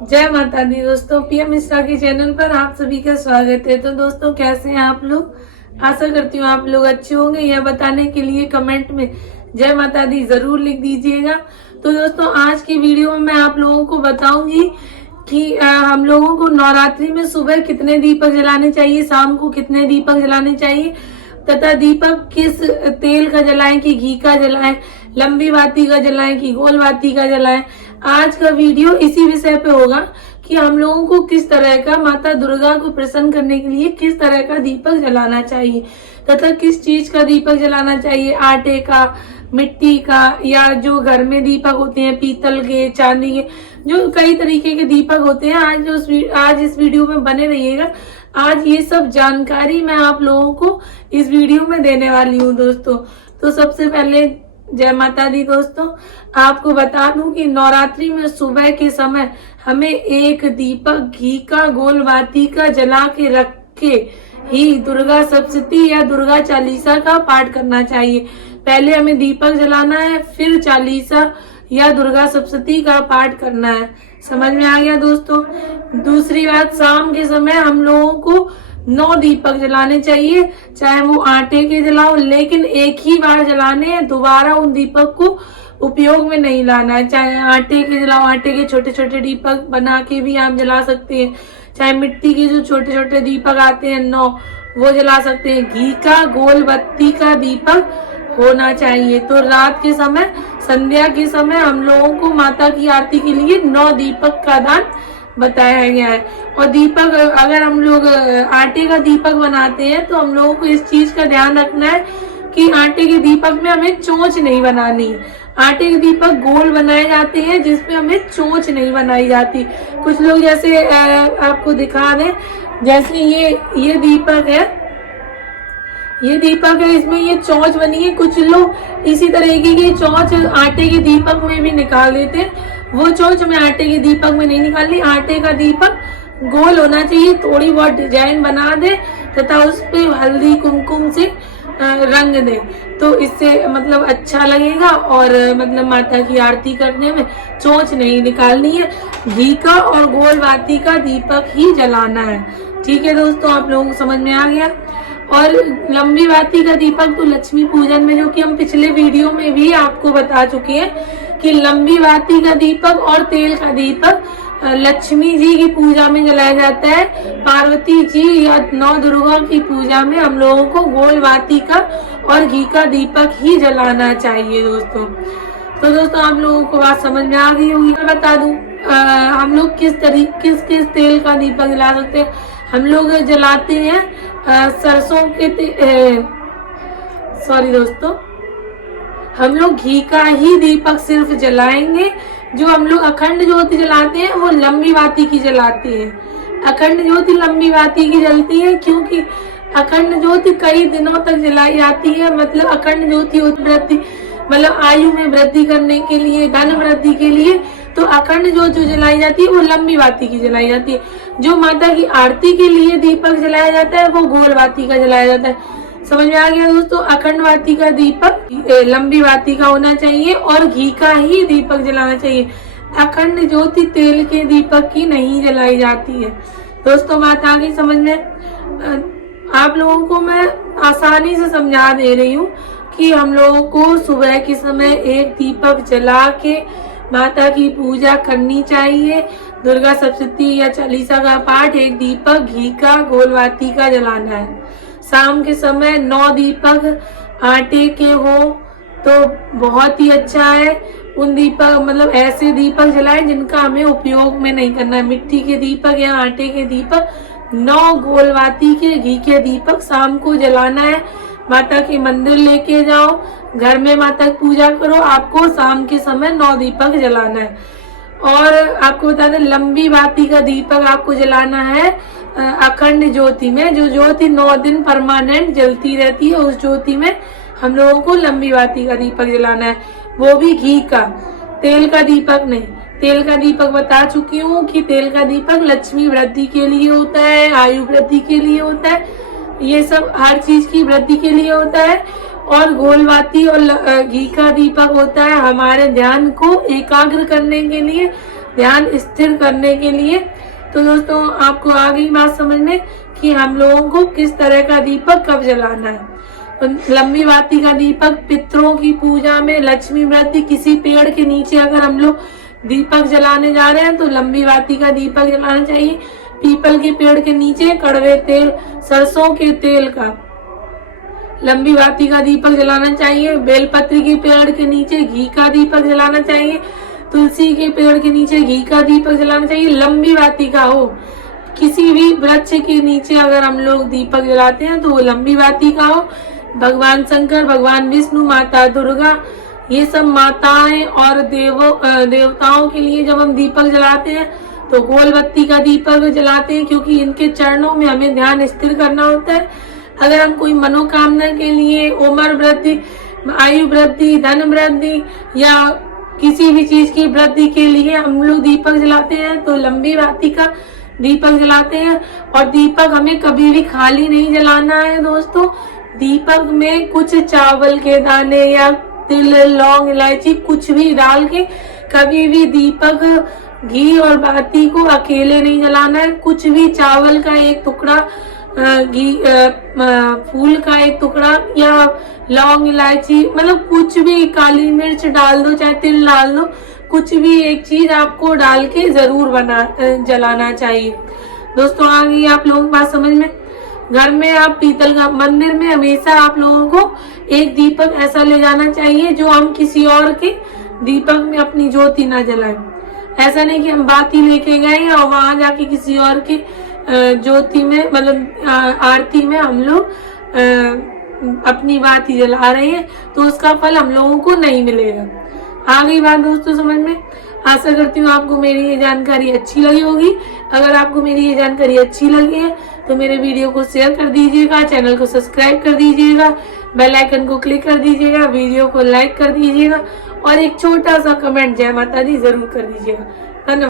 जय माता दी दोस्तों, पीएम मिश्रा के चैनल पर आप सभी का स्वागत है। तो दोस्तों, कैसे हैं आप लोग? आशा करती हूँ आप लोग अच्छे होंगे। यह बताने के लिए कमेंट में जय माता दी जरूर लिख दीजिएगा। तो दोस्तों, आज की वीडियो में मैं आप लोगों को बताऊंगी कि हम लोगों को नवरात्रि में सुबह कितने दीपक जलाने चाहिए, शाम को कितने दीपक जलाने चाहिए, तथा दीपक किस तेल का जलाएं कि घी का जलाएं, लंबी बाती का जलाएं कि गोल बाती का जलाएं। आज का वीडियो इसी विषय पे होगा कि हम लोगों को किस तरह का माता दुर्गा को प्रसन्न करने के लिए किस तरह का दीपक जलाना चाहिए, तथा किस चीज का दीपक जलाना चाहिए, आटे का, मिट्टी का, या जो घर में दीपक होते हैं पीतल के, चांदी के, जो कई तरीके के दीपक होते हैं। आज इस वीडियो में बने रहिएगा। आज ये सब जानकारी मैं आप लोगों को इस वीडियो में देने वाली हूँ दोस्तों। तो सबसे पहले जय माता दी दोस्तों। आपको बता दूं कि नवरात्रि में सुबह के समय हमें एक दीपक घी का गोल बाती का जला के रख के ही दुर्गा सप्तशती या दुर्गा चालीसा का पाठ करना चाहिए। पहले हमें दीपक जलाना है, फिर चालीसा या दुर्गा सप्तशती का पाठ करना है। समझ में आ गया दोस्तों? दूसरी बात, शाम के समय हम लोगों को 9 दीपक जलाने चाहिए, चाहे वो आटे के जलाओ, लेकिन एक ही बार जलाने हैं, दोबारा उन दीपक को उपयोग में नहीं लाना है। चाहे आटे के जलाओ, आटे के छोटे छोटे दीपक बना के भी आप जला सकते हैं, चाहे मिट्टी के जो छोटे छोटे दीपक आते हैं 9, वो जला सकते हैं। घी का गोल बत्ती का दीपक होना चाहिए। तो रात के समय, संध्या के समय हम लोगों को माता की आरती के लिए 9 दीपक का दान बताया गया है। और दीपक, अगर हम लोग आटे का दीपक बनाते हैं तो हम लोगों को इस चीज का ध्यान रखना है कि आटे के दीपक में हमें चोंच नहीं बनानी है। आटे के दीपक गोल बनाए जाते हैं जिसमें हमें चोंच नहीं बनाई जाती। कुछ लोग जैसे आपको दिखा दें, जैसे ये दीपक है, ये दीपक है, इसमें ये चोंच बनी है। कुछ लोग इसी तरीके की चोंच आटे के दीपक में भी निकाल देते हैं। वो चोंच में आटे के दीपक में नहीं निकालनी। आटे का दीपक गोल होना चाहिए, थोड़ी बहुत डिजाइन बना दे तथा उस पे हल्दी कुमकुम से रंग दे, तो इससे मतलब अच्छा लगेगा। और मतलब माता की आरती करने में चोंच नहीं निकालनी है। घी का और गोल बाती का दीपक ही जलाना है। ठीक है दोस्तों, आप लोगों को समझ में आ गया। और लंबी बाती का दीपक तो लक्ष्मी पूजन में, जो कि हम पिछले वीडियो में भी आपको बता चुके हैं कि लंबी बाती का दीपक और तेल का दीपक लक्ष्मी जी की पूजा में जलाया जाता है। पार्वती जी या नौ दुर्गा की पूजा में हम लोगों को गोल बाती का और घी का दीपक ही जलाना चाहिए दोस्तों। तो दोस्तों, आप लोगों को बात समझ में आ गई होगी। मैं बता दूं हम लोग किस तेल का दीपक जला सकते हैं। हम लोग जलाते हैं सरसों के सॉरी दोस्तों, हम लोग घी का ही दीपक सिर्फ जलाएंगे। जो हम लोग अखंड ज्योति जलाते हैं वो लंबी बाती की जलाते हैं। अखंड ज्योति लंबी बाती की जलती है क्योंकि अखंड ज्योति कई दिनों तक जलाई जाती है। मतलब अखंड ज्योति वृद्धि, मतलब आयु में वृद्धि करने के लिए, धन वृद्धि के लिए। तो अखंड जो जलाई जाती है वो लंबी बाती की जलाई जाती है। जो माता की आरती के लिए दीपक जलाया जाता है वो गोल बाती का जलाया जाता है। समझ में आ गया दोस्तों? अखंड बाती का दीपक लंबी बाती का होना चाहिए और घी का ही दीपक जलाना चाहिए। अखंड ज्योति तेल के दीपक की नहीं जलाई जाती है दोस्तों। बात आ गई समझ में? आप लोगों को मैं आसानी से समझा दे रही हूँ कि हम लोगों को सुबह के समय एक दीपक जला के माता की पूजा करनी चाहिए। दुर्गा सप्तशती या चालीसा का पाठ एक दीपक घी का गोल बाती का जलाना है। शाम के समय 9 दीपक आटे के हो तो बहुत ही अच्छा है। उन दीपक, मतलब ऐसे दीपक जलाएं जिनका हमें उपयोग में नहीं करना है। मिट्टी के दीपक या आटे के दीपक, 9 गोल बाती के घी के दीपक शाम को जलाना है। माता के मंदिर लेके जाओ, घर में माता की पूजा करो, आपको शाम के समय 9 दीपक जलाना है। और आपको बता दें, लंबी बाती का दीपक आपको जलाना है अखंड ज्योति में। जो ज्योति 9 दिन परमानेंट जलती रहती है, उस ज्योति में हम लोगों को लंबी बाती का दीपक जलाना है, वो भी घी का, तेल का दीपक नहीं। तेल का दीपक बता चुकी हूँ कि तेल का दीपक लक्ष्मी वृद्धि के लिए होता है, आयु वृद्धि के लिए होता है, ये सब हर चीज की वृद्धि के लिए होता है। और गोल बाती और घी का दीपक होता है हमारे ध्यान को एकाग्र करने के लिए, ध्यान स्थिर करने के लिए। तो दोस्तों आपको आ गई बात समझ में कि हम लोगों को किस तरह का दीपक कब जलाना है। लंबी बाती का दीपक पितरों की पूजा में, लक्ष्मी वृद्धि, किसी पेड़ के नीचे अगर हम लोग दीपक जलाने जा रहे हैं तो लंबी बाती का दीपक जलाना चाहिए। पीपल के पेड़ के नीचे कड़वे तेल, सरसों के तेल का लंबी बाती का दीपक जलाना चाहिए। बेलपत्री के पेड़ के नीचे घी का दीपक जलाना चाहिए। तुलसी के पेड़ के नीचे घी का दीपक जलाना चाहिए। लंबी बाती का हो, किसी भी वृक्ष के नीचे अगर हम लोग दीपक जलाते हैं तो वो लंबी बाती का हो। भगवान शंकर, भगवान विष्णु, माता दुर्गा, ये सब माताएं और देवताओं के लिए जब हम दीपक जलाते हैं तो गोल बत्ती का दीपक जलाते हैं, क्योंकि इनके चरणों में हमें ध्यान स्थिर करना होता है। अगर हम कोई मनोकामना के लिए, उम्र वृद्धि, आयु वृद्धि, धन वृद्धि या किसी भी चीज की वृद्धि के लिए हम लोग दीपक जलाते हैं तो लंबी बाती का दीपक जलाते हैं। और दीपक हमें कभी भी खाली नहीं जलाना है दोस्तों। दीपक में कुछ चावल के दाने या तिल, लौंग, इलायची कुछ भी डाल के कभी भी दीपक, घी और बाती को अकेले नहीं जलाना है। कुछ भी चावल का एक टुकड़ा, घी, फूल का एक टुकड़ा या लौंग, इलायची, मतलब कुछ भी, काली मिर्च डाल दो, चाहे तिल डाल दो, कुछ भी एक चीज आपको डाल के जरूर जलाना चाहिए। दोस्तों आ गई आप लोगों को बात समझ में। घर में आप पीतल का, मंदिर में हमेशा आप लोगों को एक दीपक ऐसा ले जाना चाहिए जो हम किसी और के दीपक में अपनी ज्योति ना जलाएं। ऐसा नहीं कि हम बाती लेके गए और वहां जाके किसी और के ज्योति में, मतलब आरती में हम लोग अपनी बाती जला रहे हैं तो उसका फल हम लोगों को नहीं मिलेगा। आ गई बात दोस्तों समझ में। आशा करती हूँ आपको मेरी ये जानकारी अच्छी लगी होगी। अगर आपको मेरी ये जानकारी अच्छी लगी है तो मेरे वीडियो को शेयर कर दीजिएगा, चैनल को सब्सक्राइब कर दीजिएगा, बेल आइकन को क्लिक कर दीजिएगा, वीडियो को लाइक कर दीजिएगा और एक छोटा सा कमेंट जय माता दी जरूर कर दीजिएगा।